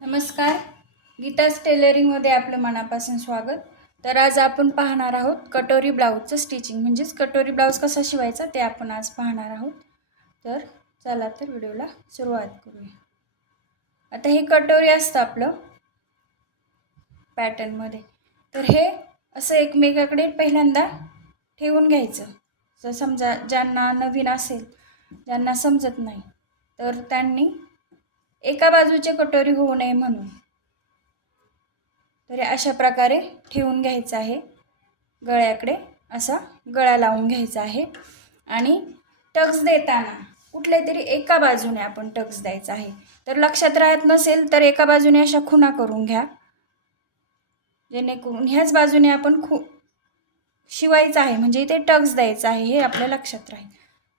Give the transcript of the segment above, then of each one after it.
नमस्कार. गीताज टेलरिंगमध्ये आपलं मनापासून स्वागत. तर आज आपण पाहणार आहोत कटोरी ब्लाऊजचं स्टिचिंग, म्हणजेच कटोरी ब्लाऊज कसा शिवायचा ते आपण आज पाहणार आहोत. तर चला तर व्हिडिओला सुरुवात करूया. आता हे कटोरी असतं आपलं पॅटर्नमध्ये. तर हे असं एकमेकाकडे पहिल्यांदा ठेवून घ्यायचं. जर समजा ज्यांना नवीन असेल, ज्यांना समजत नाही, तर त्यांनी एका बाजूची कटोरी होऊ नये म्हणून तर अशा प्रकारे ठेवून घ्यायचं आहे. गळ्याकडे असा गळा लावून घ्यायचा आहे आणि टक्स देताना कुठल्या तरी एका बाजूने आपण टक्स द्यायचा आहे. तर लक्षात राहत नसेल तर एका बाजूने अशा खुणा करून घ्या, जेणेकरून ह्याच बाजूने आपण शिवायचं आहे, म्हणजे इथे टक्स द्यायचं आहे हे आपल्या लक्षात राहील.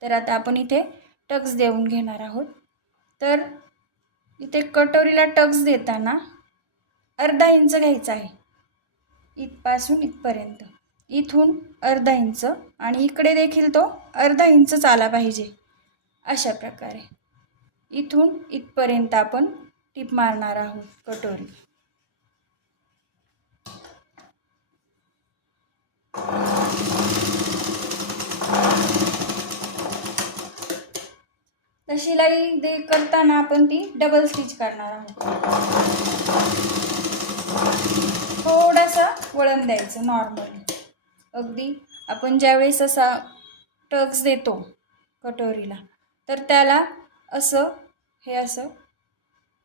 तर आता आपण इथे टक्स देऊन घेणार आहोत. तर इथे कटोरीला टक्स देताना अर्धा इंच घ्यायचा आहे, इथपासून इथपर्यंत, इथून अर्धा इंच आणि इकडे देखील तो अर्धा इंच आला पाहिजे. अशा प्रकारे इथून इथपर्यंत आपण टिप मारणार आहोत कटोरी. तर शिलाई करताना आपण ती डबल स्टिच करणार आहोत. थोडासा वळण द्यायचं नॉर्मली. अगदी आपण ज्यावेळेस असा टक्स देतो कटोरीला, तर त्याला असं हे असं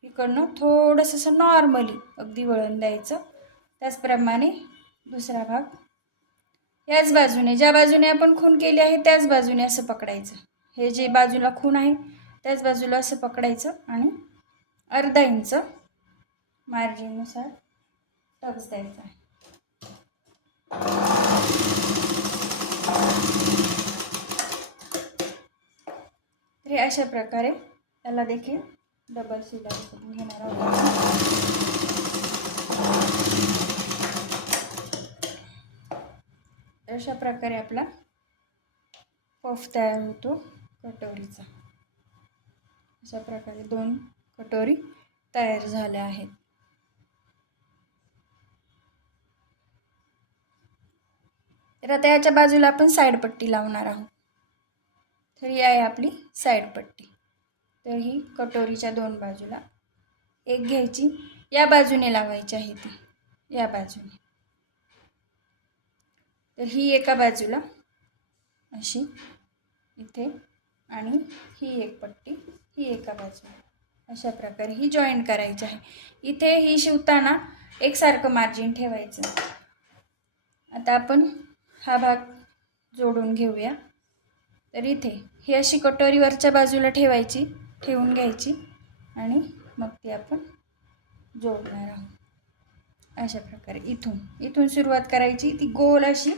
इकडनं थोडंसं असं नॉर्मली अगदी वळण द्यायचं. त्याचप्रमाणे दुसरा भाग याच बाजूने, ज्या बाजूने आपण खून केली आहे त्याच बाजूने असं पकडायचं. हे जे बाजूला खून आहे त्याच बाजूला असं पकडायचं आणि अर्धा इंच मार्जिननुसार टक्स द्यायचा आहे. तर हे अशा प्रकारे त्याला देखील डबल शिलाई करून घेणार आहोत. अशा प्रकारे आपला पफ तयार होतो कटोरीचा. अशा प्रकारे 2 कटोरी तयार झाल्या आहेत. तर आता याच्या बाजूला आपण साईड पट्टी लावणार आहोत. तर ही आहे आपली साईड पट्टी. तर ही कटोरीच्या 2 बाजूला एक घ्यायची, या बाजूने लावायची आहे ती, या बाजूने. तर ही एका बाजूला अशी इथे आणि ही एक पट्टी ही एका बाजूला, अशा प्रकारे ही जॉईंट करायची आहे. इथे ही शिवताना एकसारखं मार्जिन ठेवायचं. आता आपण हा भाग जोडून घेऊया. तर इथे ही अशी कटोरी वरच्या बाजूला ठेवून घ्यायची आणि मग ती आपण जोडणार आहोत. अशा प्रकारे इथून सुरुवात करायची, ती गोल अशी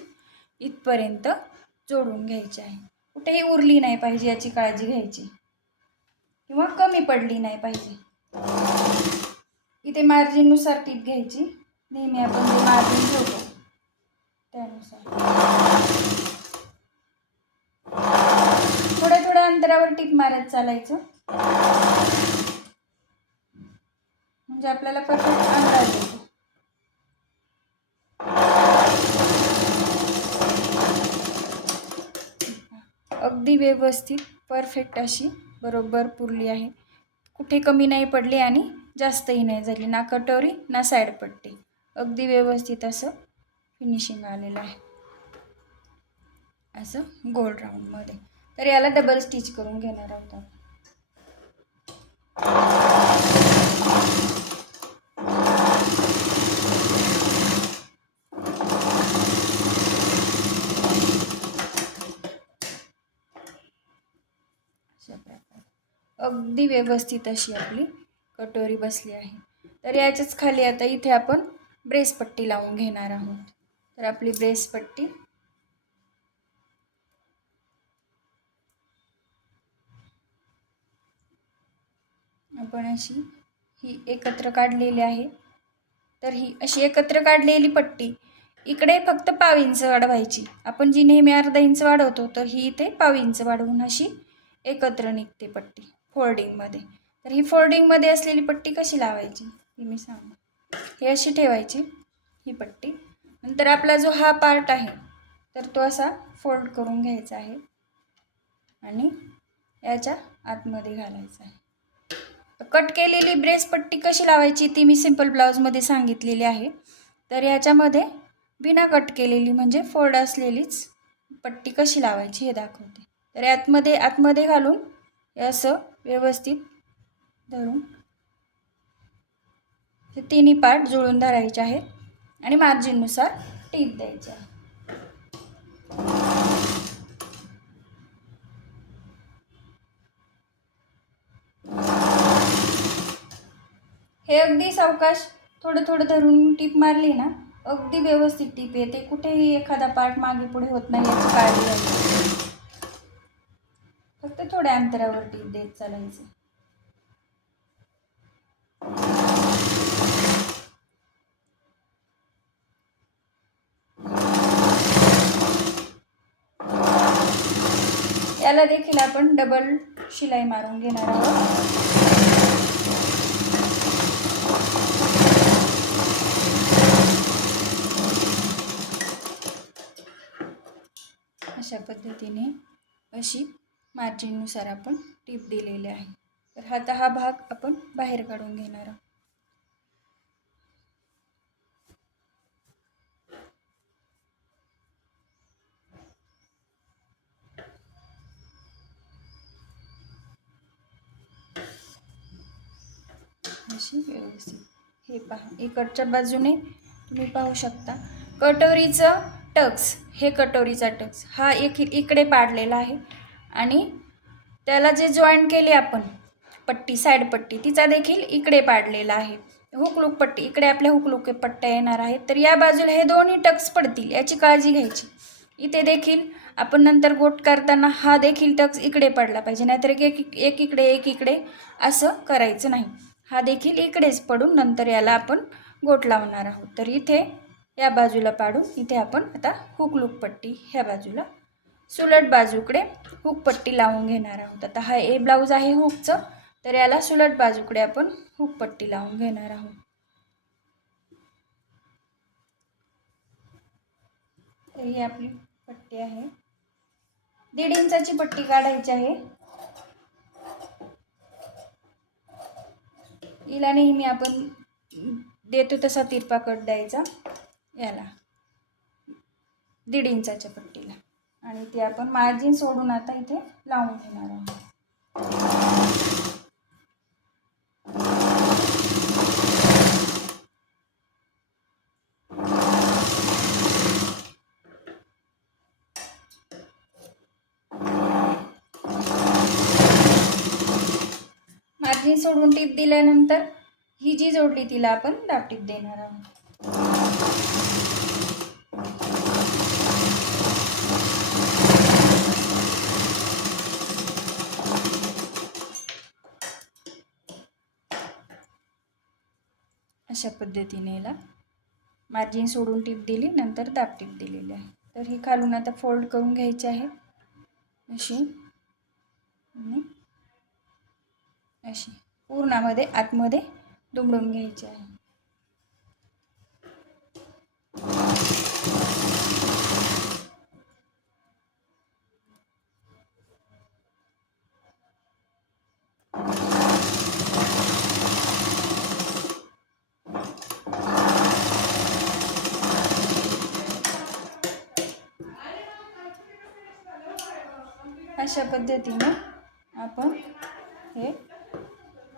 इथपर्यंत जोडून घ्यायची आहे. कुठेही उरली नाही पाहिजे याची काळजी घ्यायची, किंवा कमी पडली नाही पाहिजे. इथे मार्जिननुसार टीप घ्यायची. नेहमी आपण जे मार्जिन ठेवतो त्यानुसार थोड्या अंतरावर टीप मारत चालायचं, म्हणजे आपल्याला परफेक्ट अंदाज येतो. अगदी व्यवस्थित परफेक्ट अशी बरोबर पुरली आहे. कुठे कमी नाही पडली आणि जास्तही नाही झाली, ना कटोरी ना साईड पट्टी. अगदी व्यवस्थित असं फिनिशिंग आलेलं आहे, असं गोल राऊंडमध्ये. तर याला डबल स्टिच करून घेणार आहोत आपण. अगदी व्यवस्थित अशी आपली कटोरी बसली आहे. तर याच्याच खाली आता इथे आपण ब्रेस पट्टी लावून घेणार आहोत. तर आपली ब्रेस पट्टी आपण अशी ही एकत्र काढलेली आहे. तर ही अशी एकत्र काढलेली पट्टी इकडे फक्त पाव इंच वाढवायची. आपण जी नेहमी अर्धा इंच वाढवतो, तर ही इथे पाव इंच वाढवून अशी एकत्र निघते पट्टी फोल्डिंगमध्ये. तर ही फोल्डिंगमध्ये असलेली पट्टी कशी लावायची ती मी सांगू. ही अशी ठेवायची ही पट्टी. नंतर आपला जो हा पार्ट आहे तर तो असा फोल्ड करून घ्यायचा आहे आणि याच्या आतमध्ये घालायचा आहे. कट केलेली ब्रेस पट्टी कशी लावायची ती मी सिंपल ब्लाऊजमध्ये सांगितलेली आहे. तर याच्यामध्ये बिना कट केलेली म्हणजे फोल्ड असलेलीच पट्टी कशी लावायची हे दाखवते. तर आतमध्ये घालून हे असं व्यवस्थित धरून हे तिन्ही पार्ट जुळून धरायचे आहेत आणि मार्जिननुसार टीप द्यायची आहे. हे अगदी सावकाश थोडं थोडं धरून टीप मारली ना अगदी व्यवस्थित टीप येते. कुठेही एखादा पार्ट मागे पुढे होत नाही याची काळजी घ्यायची. फक्त थोड्या अंतरावर टीप देत चालायचं. याला देखील आपण डबल शिलाई मारून घेणार आहोत. अशा पद्धतीने अशी मार्जिननुसार आपण टीप दिलेली आहे. तर आता हा भाग आपण बाहेर काढून घेणार आहोत. अशी व्यवस्थित हे पहा इकडच्या बाजूने तुम्ही पाहू शकता कटोरीचं टक्स, हे कटोरीचा टक्स हा इकडे पाडलेला आहे आणि त्याला जे जॉईंट केले आपण पट्टी साईड पट्टी तिचा देखील इकडे पाडलेला आहे. हुकलूक पट्टी इकडे आपल्या हुकलूक पट्ट्या येणार आहेत. तर या बाजूला हे दोन्ही टक्स पडतील याची काळजी घ्यायची. इथे देखील आपण नंतर गोट करताना हा देखील टक्स इकडे पडला पाहिजे, नाहीतर एक इकडे असं करायचं नाही. हा देखील इकडेच पडून नंतर याला आपण गोट लावणार आहोत. तर इथे या बाजूला पाडून इथे आपण आता हुकलूक पट्टी ह्या बाजूला सुलट बाजूकडे हुक पट्टी लावून घेणार आहोत. आता हा ए ब्लाऊज आहे हुकचं, तर याला सुलट बाजूकडे आपण हुक पट्टी लावून घेणार आहोत. तर ही आपली पट्टी आहे. 1.5 इंचाची पट्टी काढायची आहे. हिला नेहमी आपण देतो तसा तिरपा कट द्यायचा याला 1.5 इंचाच्या पट्टीला आणि ते आपण मार्जिन सोडून आता इथे लावून घेणार आहोत. मार्जिन सोडून टीप दिल्यानंतर ही जी जोडली तिला आपण दाबटीप देणार आहोत. अशा पद्धतीने याला मार्जिन सोडून टीप दिली नंतर दाबटीप दिलेली आहे. तर ही खालून आता फोल्ड करून घ्यायची आहे अशी आणि अशी पूर्णामध्ये आतमध्ये दुमडून घ्यायची आहे. अशा पद्धतीने आपण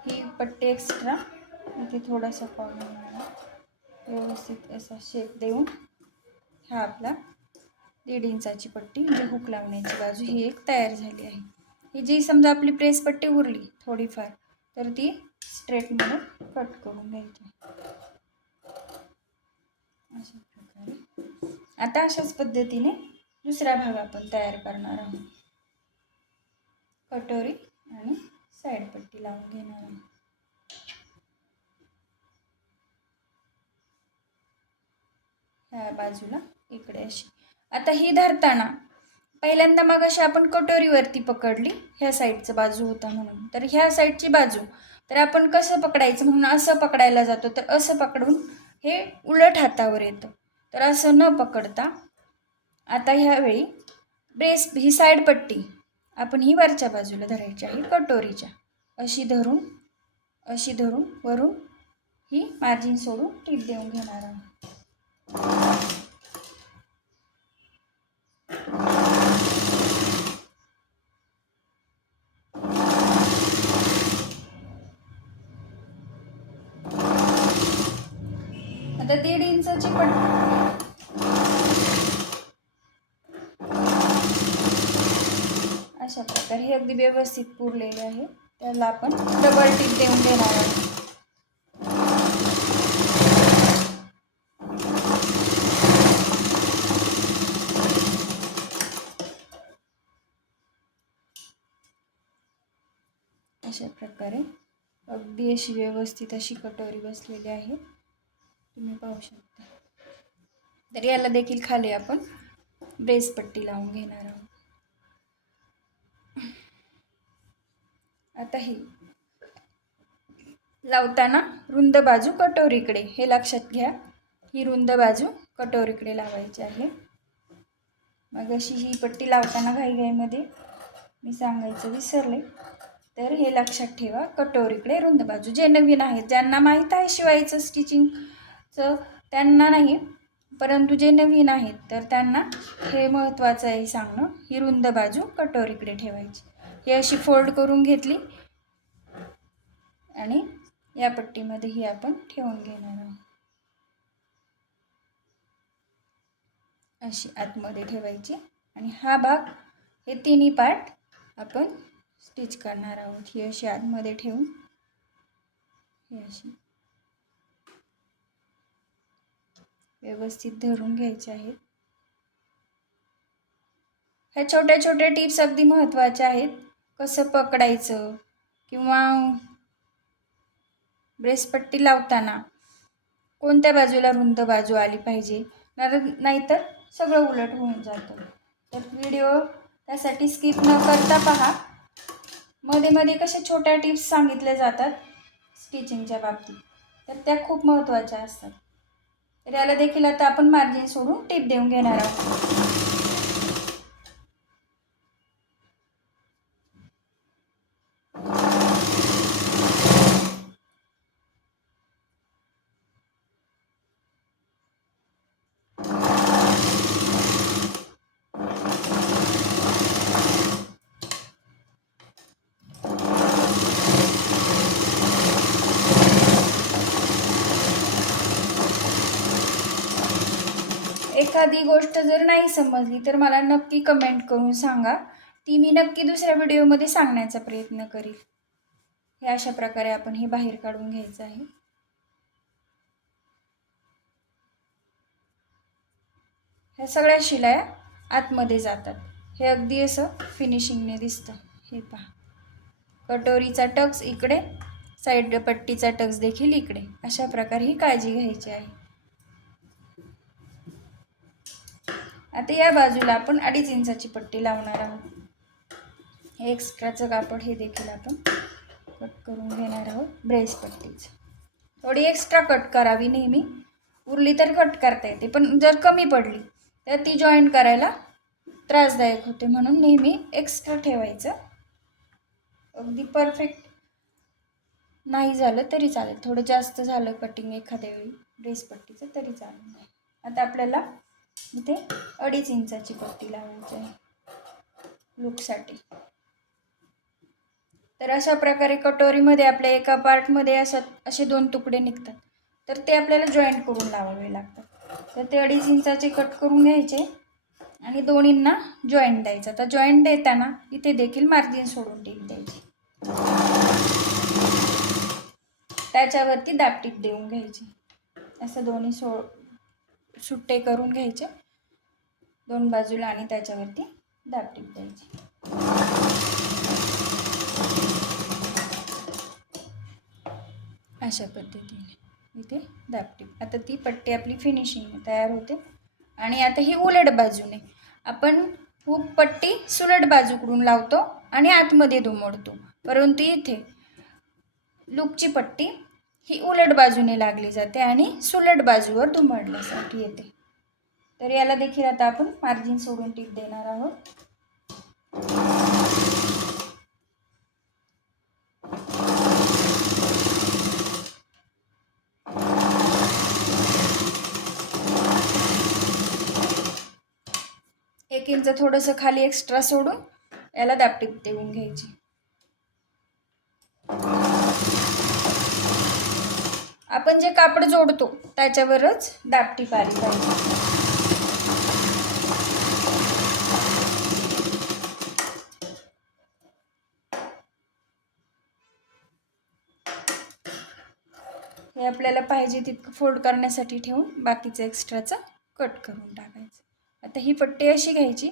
ही पट्टी एक्स्ट्रा इथे थोडासा कॉर्नर व्यवस्थित असा शेप देऊन हा आपला 1.5 इंचाची पट्टी म्हणजे हुक लावण्याची बाजू ही एक तयार झाली आहे. ही जी समजा आपली प्रेस पट्टी उरली थोडीफार तर ती स्ट्रेटमध्ये कट करून घ्यायची अशा प्रकारे. आता अशाच पद्धतीने दुसरा भाग आपण तयार करणार आहोत. कटोरी आणि साईड पट्टी लावून घेणार आहोत. ह्या बाजूला इकडे अशी. आता ही धरताना पहिल्यांदा मग अशी आपण कटोरीवरती पकडली ह्या साईडचं बाजू होता म्हणून, तर ह्या साईडची बाजू तर आपण कसं पकडायचं म्हणून असं पकडायला जातो, तर असं पकडून हे उलट हातावर येतं. तर असं न पकडता आता ह्यावेळी ही साईड पट्टी आपण ही वरच्या बाजूला धरायची आहे कटोरीच्या. अशी धरून वरून ही मार्जिन सोडून टीप देऊन घेणार आहोत. आता 1.5 इंचाची पट्टी अशा प्रकारे हे अगदी व्यवस्थित पुरलेले आहे. त्याला आपण डबल टीप देऊन देणार आहोत. अशा प्रकारे अगदी अशी व्यवस्थित अशी कटोरी बसलेली आहे, तुम्ही पाहू शकता. तर याला देखील खाली आपण ब्रेस पट्टी लावून घेणार आहोत. आता ही लावताना रुंद बाजू कटोरीकडे, हे लक्षात घ्या. ही रुंद बाजू कटोरीकडे लावायची आहे. मग अशी ही पट्टी लावताना घाईघाईमध्ये मी सांगायचं विसरले, तर हे लक्षात ठेवा, कटोरीकडे रुंद बाजू. जे नवीन आहेत, ज्यांना माहीत आहे शिवायचं स्टिचिंगचं त्यांना नाही, परंतु जे नवीन आहेत तर त्यांना हे महत्त्वाचं आहे सांगणं. ही रुंद बाजू कटोरीकडे ठेवायची. ही अशी फोल्ड करून घेतली आणि या पट्टीमध्ये ही आपण ठेवून घेणार आहोत. अशी आतमध्ये ठेवायची आणि हा भाग, हे तिन्ही पार्ट आपण स्टिच करणार आहोत. ही अशी आतमध्ये ठेवून ही अशी व्यवस्थित धरून घ्यायचे आहेत. ह्या छोट्या छोट्या टिप्स अगदी महत्त्वाच्या आहेत. कसं पकडायचं किंवा ब्रेसपट्टी लावताना कोणत्या बाजूला रुंद बाजू आली पाहिजे, नाहीतर सगळं उलट होऊन जातं. तर व्हिडिओ त्यासाठी स्किप न करता पहा. मध्ये मध्ये कशा छोट्या टिप्स सांगितल्या जातात स्टिचिंगच्या बाबतीत, तर त्या खूप महत्त्वाच्या असतात. तर याला देखील आता आपण मार्जिन सोडून टिप देऊन घेणार आहोत. एखादी गोष्ट जर नाही समजली तर मला नक्की कमेंट करून सांगा. ती मी नक्की दुसऱ्या व्हिडिओमध्ये सांगण्याचा प्रयत्न करील. हे अशा प्रकारे आपण हे बाहेर काढून घ्यायचं आहे. ह्या सगळ्या शिलाया आतमध्ये जातात. हे अगदी असं फिनिशिंगने दिसतं. हे पहा, कटोरीचा टक्स इकडे, साईड पट्टीचा टक्स देखील इकडे. अशा प्रकारे ही काळजी घ्यायची आहे. आता या बाजूला आपण 2.5 इंचाची पट्टी लावणार आहोत. हे एक्स्ट्राचं कापड हे देखील आपण कट करून घेणार आहोत. ब्रेस पट्टीचं थोडी एक्स्ट्रा कट करावी नेहमी. उरली तर कट करता येते, पण जर कमी पडली तर ती जॉईंट करायला त्रासदायक होते, म्हणून नेहमी एक्स्ट्रा ठेवायचं. अगदी परफेक्ट नाही झालं तरी चालेल, थोडं जास्त झालं कटिंग एखाद्या वेळी ड्रेस पट्टीचं तरी चालेल. आता आपल्याला इथे 2.5 इंचाची पट्टी लावायची आहे लूकसाठी. तर अशा प्रकारे कटोरीमध्ये आपल्या एका पार्टमध्ये असे 2 तुकडे निघतात, तर ते आपल्याला जॉईंट करून लावावे लागतात. तर ते 2.5 इंचाचे कट करून घ्यायचे आणि दोन्हींना जॉईंट द्यायचं. तर जॉईंट देताना इथे देखील मार्जिन सोडून टीप द्यायची, त्याच्यावरती दाबटीप देऊन घ्यायची. असं दोन्ही सुट्टे करून घ्यायचे 2 बाजूला आणि त्याच्यावरती दाबटीप द्यायची. अशा पद्धतीने इथे दाबटीप. आता ती पट्टी आपली फिनिशिंग तयार होते. आणि आता ही उलट बाजूने आपण हुक पट्टी सुलट बाजूकडून लावतो आणि आतमध्ये दुमडतो, परंतु इथे लूपची पट्टी ही उलट बाजूने लागली जाते आणि सुलट बाजूवर दुमडण्यासाठी येते. तर याला देखील आता आपण मार्जिन सोडून टीप देणार आहोत. एक इंच थोडंसं खाली एक्स्ट्रा सोडून याला दाबटीप देऊन घ्यायची. आपण जे कापड जोडतो त्याच्यावरच दाबटीप आली पाहिजे. हे आपल्याला पाहिजे तितकं फोल्ड करण्यासाठी ठेवून बाकीचं एक्स्ट्राचं कट करून टाकायचं. आता ही पट्टी अशी घ्यायची,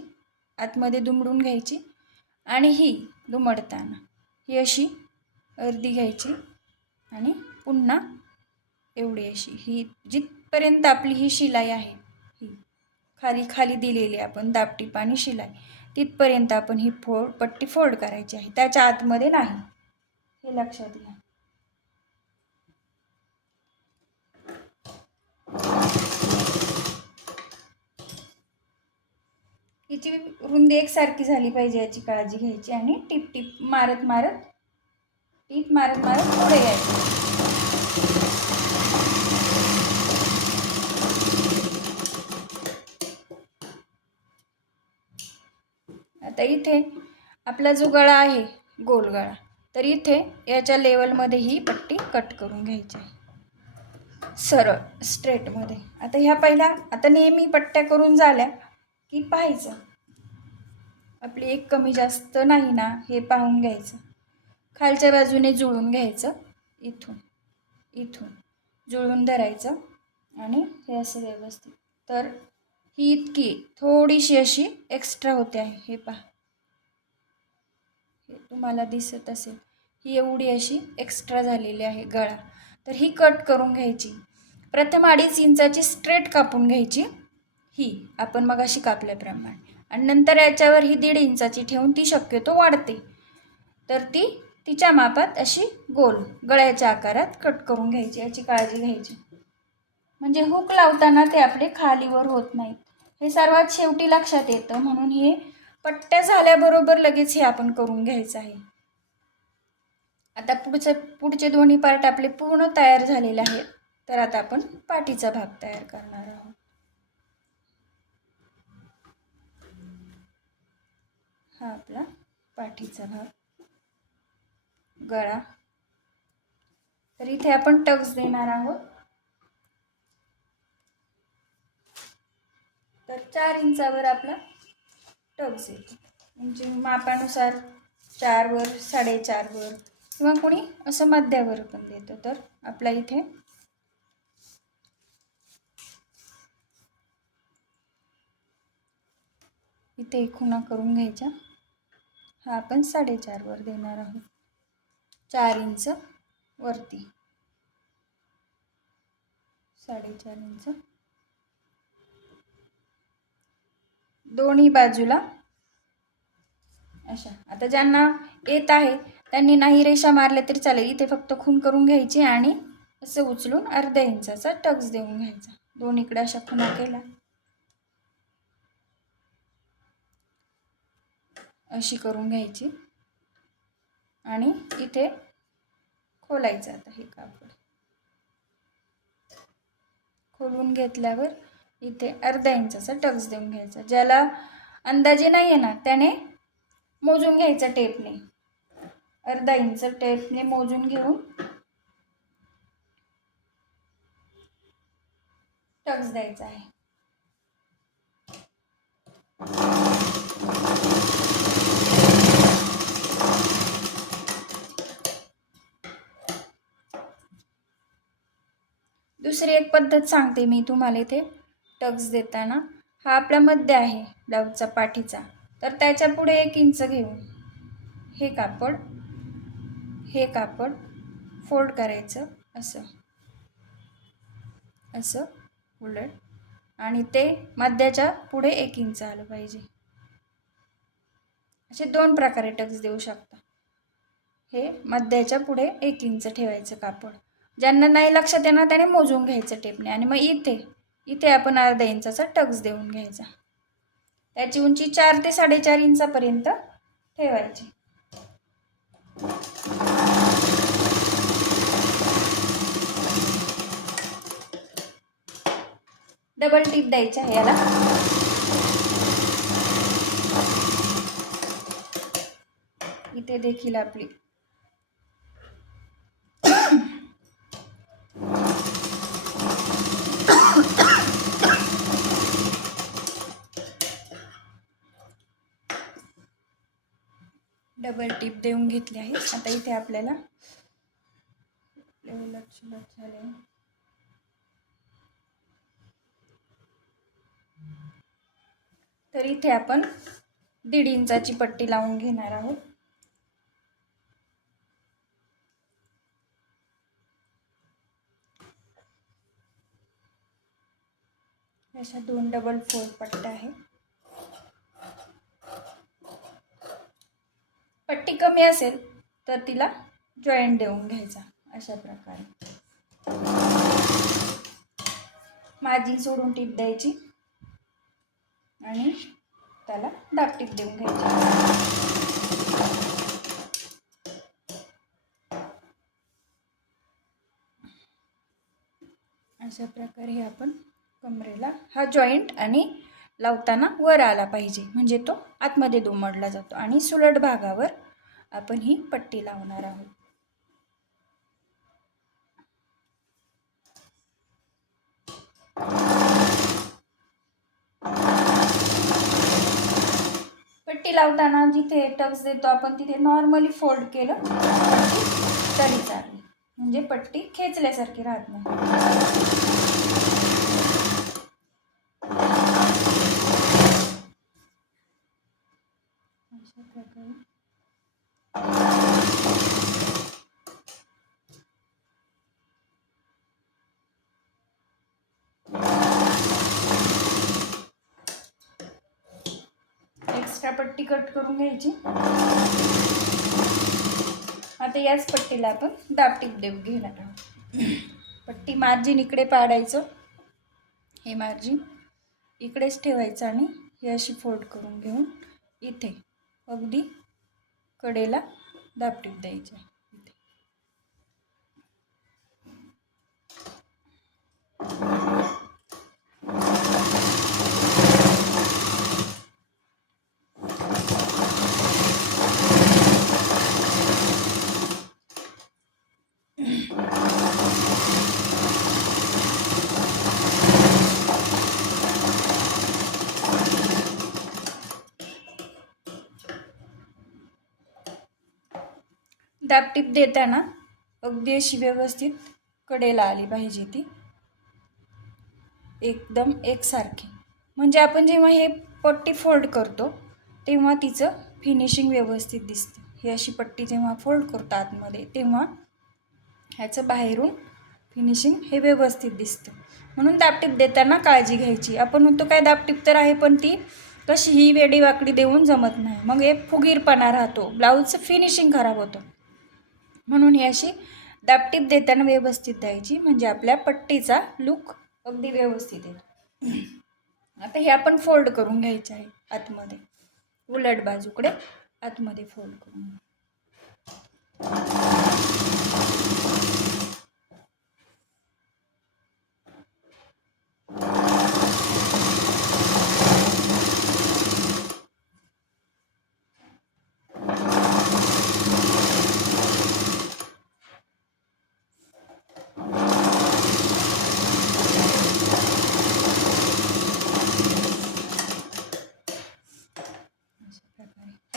आतमध्ये दुमडून घ्यायची आणि ही दुमडताना ही अशी अर्धी घ्यायची आणि पुन्हा एवढी अशी ही जिथपर्यंत आपली ही शिलाई आहे, ही खाली खाली दिलेली आपण दाबटीप आणि शिलाई तिथपर्यंत आपण ही पट्टी फोल्ड करायची आहे, त्याच्या आतमध्ये नाही, हे लक्षात घ्या. हिची रुंदी एकसारखी झाली पाहिजे याची काळजी घ्यायची आणि टीप मारत मारत पुढे यायचं. आता इथे आपला जो गळा आहे गोल गळा, तर इथे याच्या लेवलमध्ये ही पट्टी कट करून घ्यायची सरळ स्ट्रेटमध्ये. आता ह्या पहिला आता नेहमी पट्ट्या करून झाल्या की पाहायचं आपली एक कमी जास्त नाही ना हे पाहून घ्यायचं. खालच्या बाजूने जुळून घ्यायचं, इथून जुळवून धरायचं आणि हे असं व्यवस्थित. तर ही इतकी थोडीशी अशी एक्स्ट्रा होते आहे, हे पहा, हे तुम्हाला दिसत असेल, ही एवढी अशी एक्स्ट्रा झालेली आहे गळा. तर ही कट करून घ्यायची. प्रथम 2.5 इंचाची स्ट्रेट कापून घ्यायची, ही आपण मगाशी कापल्याप्रमाणे, आणि नंतर याच्यावर ही 1.5 इंचाची ठेवून ती शक्यतो वाढते, तर ती तिच्या मापात अशी गोल गळ्याच्या आकारात कट करून घ्यायची. याची काळजी घ्यायची म्हणजे हुक लावताना ते आपले खालीवर होत नाहीत, हे सर्वात शेवटी लक्षात येतं. म्हणून हे पट्ट्या झाल्याबरोबर लगेच हे आपण करून घ्यायचं आहे. आता पुढचे दोन्ही पार्ट आपले पूर्ण तयार झालेले आहेत. तर आता आपण पाठीचा भाग तयार करणार आहोत. हा आपला पाठीचा भाग, गळा. तर इथे आपण टक्स देणार आहोत. तर 4 इंचावर आपला टक्स येतो, म्हणजे मापानुसार 4 वर, 4.5 वर किंवा कोणी असं मध्यावर पण देतं. तर आपला इथे खुणा करून घ्यायच्या. हा आपण 4.5 वर देणार आहोत, 4 इंच वरती, 4.5 इंच दोन्ही बाजूला अशा. आता ज्यांना येत आहे त्यांनी नाही रेषा मारल्या तरी चालेल, इथे फक्त खून करून घ्यायची आणि असं उचलून 1/2 इंचाचा टक्स देऊन घ्यायचा. दोन्हीकडे अशा खुणा केला, अशी करून घ्यायची आणि इथे खोलायचं. आता हे कापड खोलून घेतल्यावर इथे 1/2 इंचाचा टक्स देऊन घ्यायचा. ज्याला अंदाजे नाही आहे ना त्याने मोजून घ्यायचं टेपने, 1/2 इंच टेपने मोजून घेऊन टक्स द्यायचा आहे. दुसरी एक पद्धत सांगते मी तुम्हाला इथे टक्स देताना. हा आपला मध्य आहे ब्लाऊजचा पाठीचा, तर त्याच्या पुढे 1 इंच घेऊन हे कापड फोल्ड करायचं असं उलट, आणि ते मध्याच्या पुढे 1 इंच आलं पाहिजे. असे 2 प्रकारे टक्स देऊ शकता. हे मध्याच्या पुढे 1 इंच ठेवायचं कापड. ज्यांना नाही लक्षात येणार त्याने मोजून घ्यायचं टेपने. आणि मग इथे आपण अर्धा इंचाचा टक्स देऊन घ्यायचा. त्याची उंची 4 ते 4.5 इंचापर्यंत ठेवायची. डबल टिप द्यायची आहे याला. इथे देखील आपली डबल टिप देऊन घेतली आहे. आता इथे आपल्याला लक्ष झाले. तर इथे आपण 1.5 इंचाची पट्टी लावून घेणार आहोत. अशा 2 डबल फोल्ड पट्ट्या आहेत. पट्टी कमी असेल तर तिला जॉईंट देऊन घ्यायचा अशा प्रकारे. मार्जिन सोडून टीप द्यायची आणि त्याला दाब टीप देऊन घ्यायची. अशा प्रकारे आपण कमरेला हा जॉईंट आणि लावताना वर आला पाहिजे, म्हणजे तो आतमध्ये दुमडला जातो. आणि सुलट भागावर आपण ही पट्टी लावणार आहोत. पट्टी लावताना जिथे टक्स देतो आपण तिथे नॉर्मली फोल्ड केलं तरी चालेल, म्हणजे पट्टी खेचल्यासारखी राहत नाही. अशा प्रकारे एक्स्ट्रा पट्टी कट करून घ्यायची. आता याच पट्टीला आपण दाब टीप देऊ घेणार आहोत. पट्टी मार्जिन इकडे पाडायचं, हे मार्जिन इकडेच ठेवायचं आणि ही अशी फोल्ड करून घेऊन इथे अगदी कडेला दाब टीप द्यायची. दाब टीप देताना अगदी अशी व्यवस्थित कडेला आली पाहिजे, ती एकदम एकसारखी. म्हणजे आपण जेव्हा हे पट्टी फोल्ड करतो तेव्हा तिचं फिनिशिंग व्यवस्थित दिसते. ही अशी पट्टी जेव्हा फोल्ड करतो आतमध्ये तेव्हा ह्याचं बाहेरून फिनिशिंग हे व्यवस्थित दिसतं. म्हणून दाबटीप देताना काळजी घ्यायची. आपण म्हणतो काय दाबटीप तर आहे, पण ती कशी ही वेडी वाकडी देऊन जमत नाही, मग हे फुगीरपणा राहतो, ब्लाऊजचं फिनिशिंग खराब होतं. म्हणून ही अशी दाबटीप देताना व्यवस्थित द्यायची, म्हणजे आपल्या पट्टीचा लुक अगदी व्यवस्थित येतो. आता हे आपण फोल्ड करून घ्यायचे आहे आतमध्ये, उलट बाजूकडे आतमध्ये फोल्ड करून.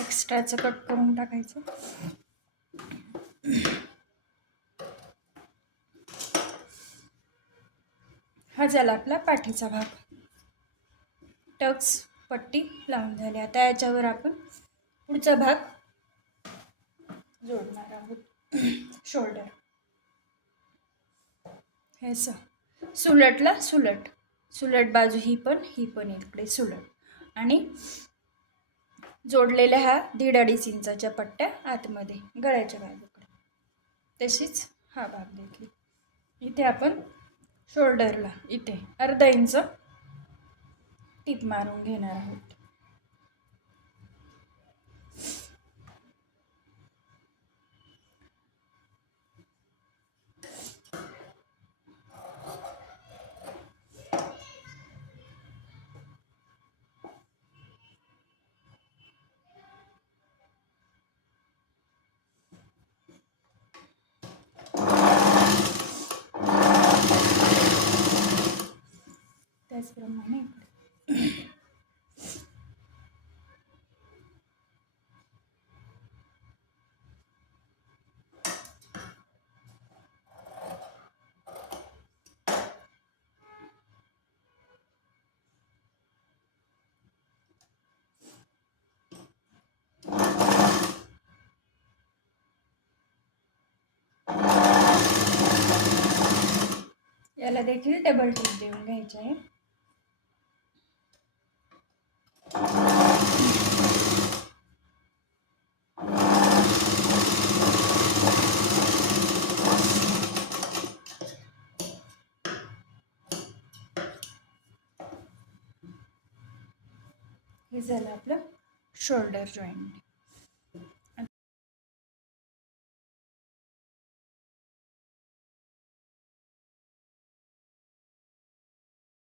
एक्स्ट्राचं कट करून टाकायचं. हा झाला आपला पाठीचा भाग. टक्स पट्टी लावून झाली. आता याच्यावर आपण पुढचा भाग जोडणार आहोत. शोल्डर हे सुलटला सुलट बाजू ही पण इकडे सुलट. आणि जोडलेल्या ह्या 1.5-2.5 इंचाच्या पट्ट्या आतमध्ये गळ्याच्या बाजूकडे, तशीच हा भाग देखील. इथे आपण शोल्डरला इथे अर्धा इंच टीप मारून घेणार आहोत. त्याचप्रमाणे याला देखील डबल टिप देऊन घ्यायचे आहे. हे झालं आपलं शोल्डर जॉईंट.